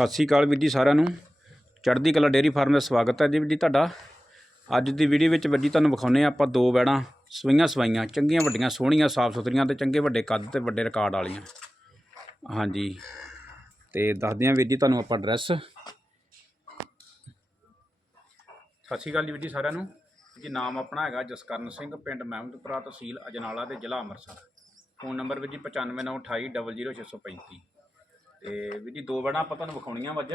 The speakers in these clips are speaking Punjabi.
ਸਤਿ ਸ਼੍ਰੀ ਅਕਾਲ ਵੀਰ ਜੀ ਸਾਰਿਆਂ ਨੂੰ। ਚੜ੍ਹਦੀ ਕਲਾ ਡੇਅਰੀ ਫਾਰਮ ਦਾ ਸਵਾਗਤ ਹੈ ਜੀ ਵੀਰ ਜੀ ਤੁਹਾਡਾ। ਅੱਜ ਦੀ ਵੀਡੀਓ ਵਿੱਚ ਵੀਰ ਜੀ ਤੁਹਾਨੂੰ ਵਿਖਾਉਨੇ ਆ ਆਪਾਂ ਦੋ ਵੈੜਾਂ ਸਵਈਆਂ ਸਵਾਈਆਂ, ਚੰਗੀਆਂ ਵੱਡੀਆਂ, ਸੋਹਣੀਆਂ, ਸਾਫ਼ ਸੁਥਰੀਆਂ ਤੇ ਚੰਗੇ ਵੱਡੇ ਕੱਦ ਤੇ ਵੱਡੇ ਰਿਕਾਰਡ ਵਾਲੀਆਂ। ਹਾਂਜੀ। ਤੇ ਦੱਸਦੇ ਹਾਂ ਵੀਰ ਜੀ ਤੁਹਾਨੂੰ ਆਪਾਂ ਐਡਰੈਸ ਸਤਿ ਸ਼੍ਰੀ ਅਕਾਲ ਜੀ ਵੀਰ ਜੀ ਸਾਰਿਆਂ ਨੂੰ। ਜੀ ਨਾਮ ਆਪਣਾ ਹੈਗਾ ਜਸਕਰਨ ਸਿੰਘ, ਪਿੰਡ ਮਹਿਮਦਪੁਰਾ ਤਹਿਸੀਲ ਅਜਨਾਲਾ ਤੇ ਜ਼ਿਲ੍ਹਾ ਅੰਮ੍ਰਿਤਸਰ। ਫੋਨ ਨੰਬਰ ਵੀਰ ਜੀ 9598200635 ਤੇ ਵੀਰ ਜੀ ਦੋ ਵੈੜਾਂ ਆਪਾਂ ਤੁਹਾਨੂੰ ਵਿਖਾਉਣੀਆਂ ਅੱਜ,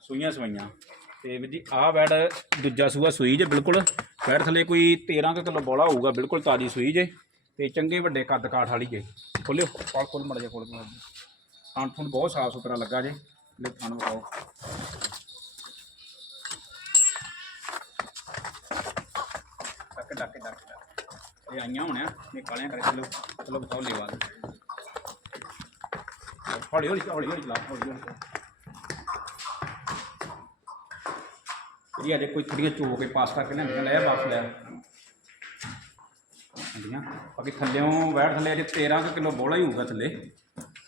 ਸੂਈਆਂ ਸਵਾਈਆਂ। ਤੇ ਵੀਰ ਜੀ ਆਹ ਵੈੜ ਦੂਜਾ ਸੂਆ ਸੂਈ ਜੇ ਬਿਲਕੁਲ ਵੈੜ ਥੱਲੇ ਕੋਈ 13 ਕੁ ਕਿਲੋ ਬੋਲਾ ਹੋਊਗਾ, ਬਿਲਕੁਲ ਤਾਜੀ ਸੂਈ ਜੇ। ਤੇ ਚੰਗੇ ਵੱਡੇ ਕੱਦ ਕਾਠ ਵਾਲੀ ਜੇ, ਖੋਲਿਓ, ਪਾਲ ਕੋਲ ਮੜ ਜਾ ਕੋਲ ਕੋਲ ਥਣ ਥਣ ਬਹੁਤ ਸਾਫ਼ ਸੁਥਰਾ ਲੱਗਾ ਜੇ, ਲੈ ਥਣ ਵਿਖਾਓ। ਡੱਕ ਡੱਕ ਡੱਕ ਇਹ ਆਈਆਂ ਹੋਣਿਆ, ਇਹ ਕਾਲਿਆਂ ਕਰੇ ਚਲੋ ਚਲੋ ਬਤਾਓ ਬਾਅਦ ਹੌਲੀ ਹੌਲੀ ਹੌਲੀ ਹੌਲੀ ਚਲਾ ਹੌਲੀ ਹੌਲੀ ਚਲਾ। ਇਹ ਅਜੇ ਕੋਈ ਥੋੜੀਆਂ ਚੋ ਕੇ ਪਾਸ ਕਰਕੇ ਲੈਂਦੀਆਂ ਲੈ ਵਾਪਸ ਲੈ ਹੁੰਦੀਆਂ ਬਾਕੀ ਥੱਲਿਓਂ ਵੈੜ ਥੱਲੇ ਅਜੇ 13 ਕੁ ਕਿਲੋ ਬੋਲਾ ਹੀ ਹੋਊਗਾ ਥੱਲੇ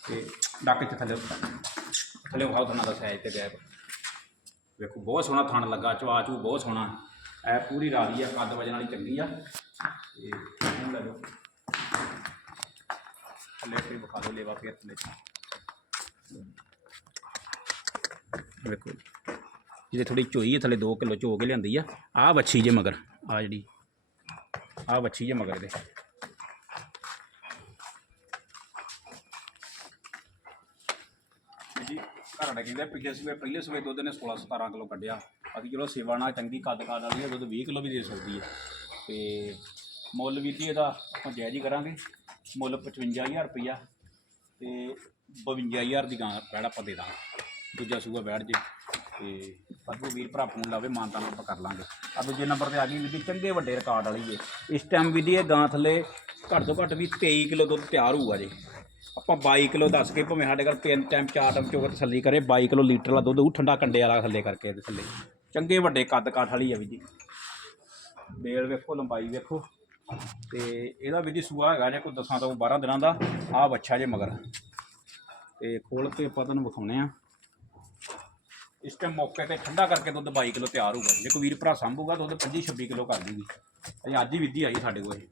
ਤੇ ਡੱਕ ਚ ਥੱਲੇ ਥੱਲੇ ਖਾਓ ਤੁਹਾਨੂੰ ਦਾ ਸਾਈਜ਼ ਤੇ ਗਿਆ ਵੇਖੋ ਬਹੁਤ ਸੋਹਣਾ ਥਣ ਲੱਗਾ ਚਵਾ ਚੂ ਬਹੁਤ ਸੋਹਣਾ ਐ ਪੂਰੀ ਰਾਜ਼ੀ ਆ ਕੱਦ ਵਜਣ ਵਾਲੀ ਚੰਗੀ ਆ ਤੇ ਇਹਨੂੰ ਲੈ ਲਓ ਥੱਲੇ ਤੇ ਵਿਖਾ ਦਿਓ ਲੇਵਾ ਫੇਰ ਥੱਲੇ ਵੇਖੋ ਜਿਹਦੇ ਥੋੜੀ ਝੋਈ ਹੈ, ਥੱਲੇ 2 ਕਿਲੋ ਝੋ ਕੇ ਲਿਆਂਦੀ ਆ। ਆਹ ਵੱਛੀ ਜੇ ਮਗਰ ਆ ਜਿਹੜੀ, ਆਹ ਵੱਛੀ ਜੇ ਮਗਰ ਦੇ ਜੀ ਘਰ ਵਾਲੇ ਕਹਿੰਦੇ ਪਿਛਲੇ ਸਵੇ ਪਹਿਲੇ ਸਵੇ ਦੁੱਧ ਨੇ 16 17 ਕਿਲੋ ਕੱਢਿਆ। ਅਸੀਂ ਚਲੋ ਸੇਵਾ ਨਾਲ ਚੰਗੀ ਕੱਦ ਕਾਦ ਵਾਲੀ ਹੈ ਦੁੱਧ 20 ਕਿਲੋ ਵੀ ਦੇ ਸਕਦੀ ਹੈ ਤੇ ਮੁੱਲ ਵੀ ਜੀ ਇਹਦਾ, ਆਪਾਂ ਜਾਇਜ਼ ਹੀ ਕਰਾਂਗੇ। ਮੁੱਲ 55000 ਰੁਪਈਆ। ਤੇ 52000 ਦੀ ਗਾਂ ਪੈੜਾ ਆਪਾਂ ਦੇ ਦਾਂਗੇ। ਦੂਜਾ ਸੂਆ ਬੈਠ ਜੇ ਤੇ ਬਾਕੀ ਵੀਰ ਭਰਾ ਫੋਨ ਲਾਵੇ ਮਾਨਤਾ ਨਾਲ ਆਪਾਂ ਕਰ ਲਾਂਗੇ। ਆ ਦੂਜੇ ਨੰਬਰ ਤੇ ਆ ਗਈ ਵੀ ਚੰਗੇ ਵੱਡੇ ਰਿਕਾਰਡ ਵਾਲੀ ਏ। ਇਸ ਟਾਈਮ ਵੀ ਦੀ ਇਹ ਗਾਂ ਥੱਲੇ ਘੱਟ ਤੋਂ ਘੱਟ ਵੀ 23 ਕਿਲੋ ਦੁੱਧ ਤਿਆਰ ਹੋਊਗਾ ਜੇ। ਆਪਾਂ 22 ਕਿਲੋ ਦੱਸ ਕੇ ਭਾਵੇਂ ਸਾਡੇ ਘਰ ਤਿੰਨ ਟਾਈਮ ਚਾਰ ਟਾਈਮ ਚੋਕ ਤਸੱਲੀ ਕਰੇ 22 ਕਿਲੋ ਲੀਟਰ ਵਾਲਾ ਦੁੱਧ ਉਹ ਠੰਡਾ ਕੰਡੇ ਵਾਲਾ ਥੱਲੇ ਕਰਕੇ ਇਹਦੇ ਥੱਲੇ। ਚੰਗੇ ਵੱਡੇ ਕੱਦ ਕਾਠ ਵਾਲੀ ਆ ਵੀ ਜੀ। ਬੇਲ ਵੇਖੋ, ਲੰਬਾਈ ਵੇਖੋ। ਤੇ ਇਹਦਾ ਵੀ ਜੀ ਸੂਆ ਹੈਗਾ ਜੇ ਕੋਈ ਦਸਾਂ ਤੋਂ 12 ਦਿਨਾਂ ਦਾ, ਆਹ ਬੱਚਾ ਜੇ ਮਗਰ। ਤੇ ਖੋਲ ਕੇ ਆਪਾਂ ਤੁਹਾਨੂੰ ਵਿਖਾਉਣੇ ਆ। ਇਸ ਟਾਈਮ ਮੌਕੇ ਤੇ ਠੰਡਾ ਕਰਕੇ ਦੁੱਧ 22 ਕਿਲੋ ਤਿਆਰ ਹੋਊਗਾ। ਜੇ ਕੋਈ ਵੀਰ ਭਰਾ ਸੰਭੂਗਾ ਦੁੱਧ 25 26 ਕਿਲੋ ਕਰ ਦੂਗੀ। ਅਜੇ ਅੱਜ ਹੀ ਵਿਧੀ ਆਈ ਸਾਡੇ ਕੋਲ ਇਹ।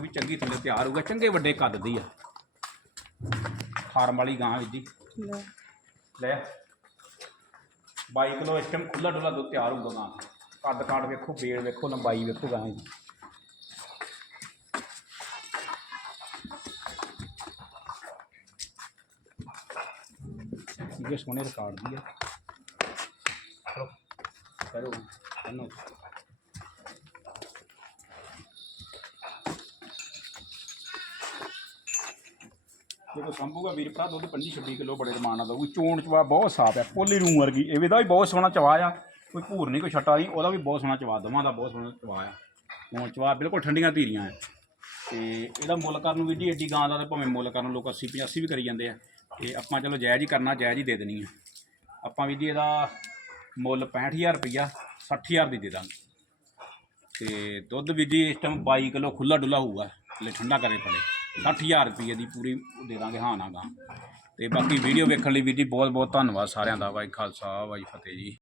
ਵੀ ਚੰਗੀ ਥੱਲੇ ਤਿਆਰ ਹੋਊਗਾ। ਚੰਗੇ ਵੱਡੇ ਕੱਦ ਦੀ ਆ। ਫਾਰਮ ਵਾਲੀ ਗਾਂ ਵਿਧੀ। ਲੈ। 22 ਕਿਲੋ ਇਸ ਟਾਈਮ ਖੁੱਲਾ ਡੁੱਲਾ ਦੁੱਧ ਤਿਆਰ ਹੋਊਗਾ ਗਾਂ। ਕੱਦ ਕਾਠ ਵੇਖੋ ਬੇਲ ਵੇਖੋ ਲੰਬਾਈ ਵੇਖੋ ਗਾਂ ਦੀ ਇਹ ਸੋਹਣੇ ਰਿਕਾਰਡ ਦੀ ਆ। ਚਲੋ, ਕਰੋ। ਇਹਨੂੰ ਜਦੋਂ ਸੰਭੂਗਾ ਵੀਰ ਭਰਾ, ਦੁੱਧ 25 26 ਕਿਲੋ ਬੜੇ ਰਮਾਨ ਦਊਗੀ। ਚੋਣ ਚਵਾ ਬਹੁਤ ਸਾਫ਼ ਹੈ ਪੋਲੀ ਰੂਮ ਵਰਗੀ। ਇਹਦਾ ਵੀ ਬਹੁਤ ਸੋਹਣਾ ਚਵਾ ਆ। ਕੋਈ ਭੂਰ ਨਹੀਂ, ਕੋਈ ਛੱਟਾ ਨਹੀਂ, ਉਹਦਾ ਵੀ ਬਹੁਤ ਸੋਹਣਾ ਚਵਾ, ਦਵਾਂ ਦਾ ਬਹੁਤ ਸੋਹਣਾ ਚਵਾ ਆ। ਹੁਣ ਚਵਾ ਬਿਲਕੁਲ ਠੰਡੀਆਂ ਧੀਰੀਆਂ ਆ। ਤੇ ਇਹਦਾ ਮੁੱਲ ਕਰਨ ਨੂੰ ਵੀ ਜੀ, ਏਡੀ ਗਾਂ ਦਾ ਤੇ ਭਾਵੇਂ ਮੁੱਲ ਕਰਨ ਨੂੰ ਲੋਕ 80 85 ਵੀ ਕਰੀ ਜਾਂਦੇ ਆ। ਤੇ ਆਪਾਂ ਚਲੋ ਜਾਇਜ਼ ਹੀ ਕਰਨਾ, ਜਾਇਜ਼ ਹੀ ਦੇ ਦੇਣੀ ਆ। ਆਪਾਂ ਵੀ ਜੀ ਇਹਦਾ ਮੁੱਲ 65000 ਰੁਪਈਆ 60000 ਦੀ ਦੇ ਦਾਂਗੇ। ਤੇ ਦੁੱਧ ਵੀ ਜੀ ਇਸ ਟਾਈਮ 22 ਕਿਲੋ ਖੁੱਲਾ ਡੁੱਲਾ ਹੋਊਗਾ, ਲੈ ਠੰਡਾ ਕਰੇ ਪੜੇ 60000 ਰੁਪਏ ਦੀ ਪੂਰੀ ਦੇ ਦਾਂਗੇ, ਹਾਂ ਨਾ ਗਾ। ਤੇ ਬਾਕੀ ਵੀਡੀਓ ਵੇਖਣ ਲਈ ਵੀਰ ਜੀ ਬਹੁਤ ਬਹੁਤ ਧੰਨਵਾਦ ਸਾਰਿਆਂ ਦਾ ਵਾਹਿ ਖਾਲਸਾ ਵਾਹਿ ਫਤਿਹ ਜੀ।